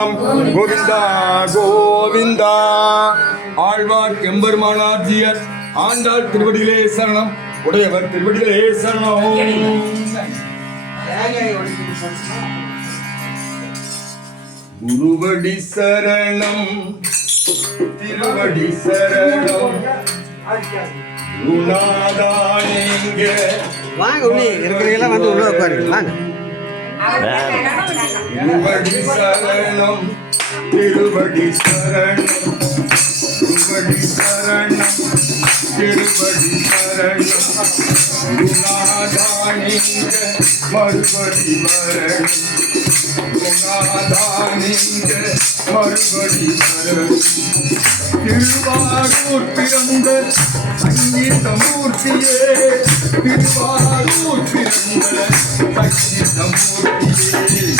கோவிந்தா கோவிந்தா. ஆழ்வார் எம்பெருமானார்ஜியர் ஆண்டாள் திருவடிகளே சரணம். உடையவர் திருவடிகளே சரணம். குருவடி சரணம் திருவடி சரணம். வாங்க உண்ணி இருக்கிறீங்களாம் வந்து உள்ள உட்காருங்க. வாங்க. திருவடி சரணம் திருவடி சரணம் திருவடி சரணம் திருவடி சரணம். குணாதானீங்க மறுபடி வரணும். குணாதானீங்க மறுபடி வரணும். திருவாரூர் பிறந்த சங்கீதமூர்த்தியே திருவாரூர் பிறந்த சங்கீத மூர்த்தியே.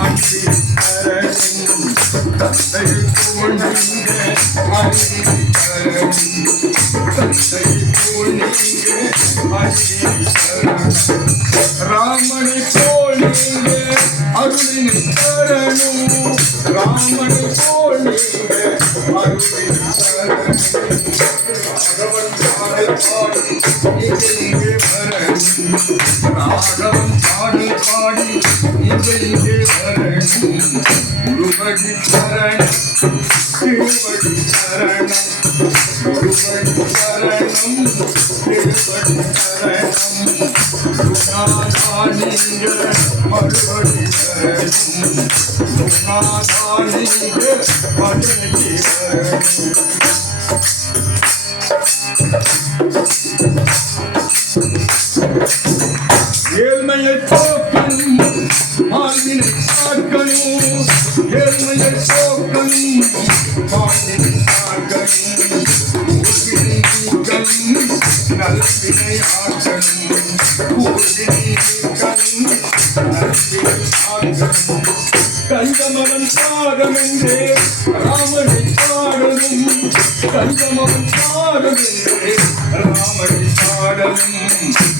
நீங்கள் அன்பில் சரணம் தந்தை போல் நீங்கள் அன்பில் சரணம் தந்தை போல் நீங்கள் அன்பில் சரணம் ராமனை போல் நீங்கள் அருளின் சரணம் ராமனை போல் நீங்கள் அருளின் சரணம் ராகவன் பாடல் பாடி நீங்கள் இங்கே வரணும் ராகவன் பாடல் பாடி நீங்கள் இங்கே வரணும் குருவடி சரணம் திருவடி சரணம் குருவடி சரணம் திருவடி சரணம் குணாதானீங்க மறுபடி வரணும் குணாதானீங்க மறுபடி வரணும் ஏழ்மையை போக்கணும். மாண்பினை காக்கணும் ஏழ்மையை போக்கணும். மாண்பினை காக்கணும் ஊர்வினை நீக்கணும். நல்வினை ஆக்கணும் ஊர்வினை நீக்கணும். நல்வினை ஆக்கணும் கஞ்சமவன் பாதமென்றே ராமனை பாடலும் கஞ்சமவன் பாதமென்றே ராமனை பாடலும்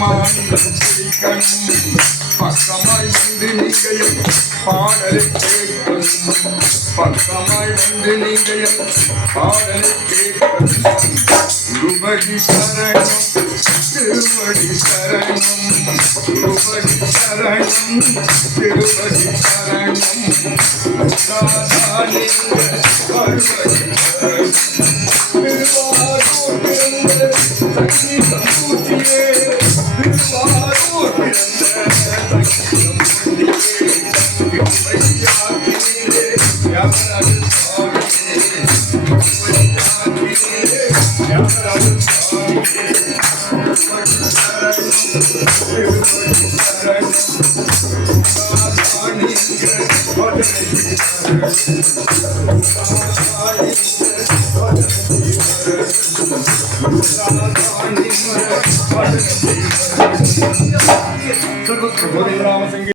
மாநிலம் செழிக்கணும் பக்கமாய் வந்து நீங்கள் பாடலை கேட்கணும் பக்கமாய் வந்து நீங்கள் பாடலை கேட்கணும் குருபடி சரணம் திருவடி சரணம் குருபடி சரணம் திருவடி சரணம் சாதானிங்க அருவடி சரணம் திருவாரூர் பிறந்த Sırgıt Sırgıt Sırgıt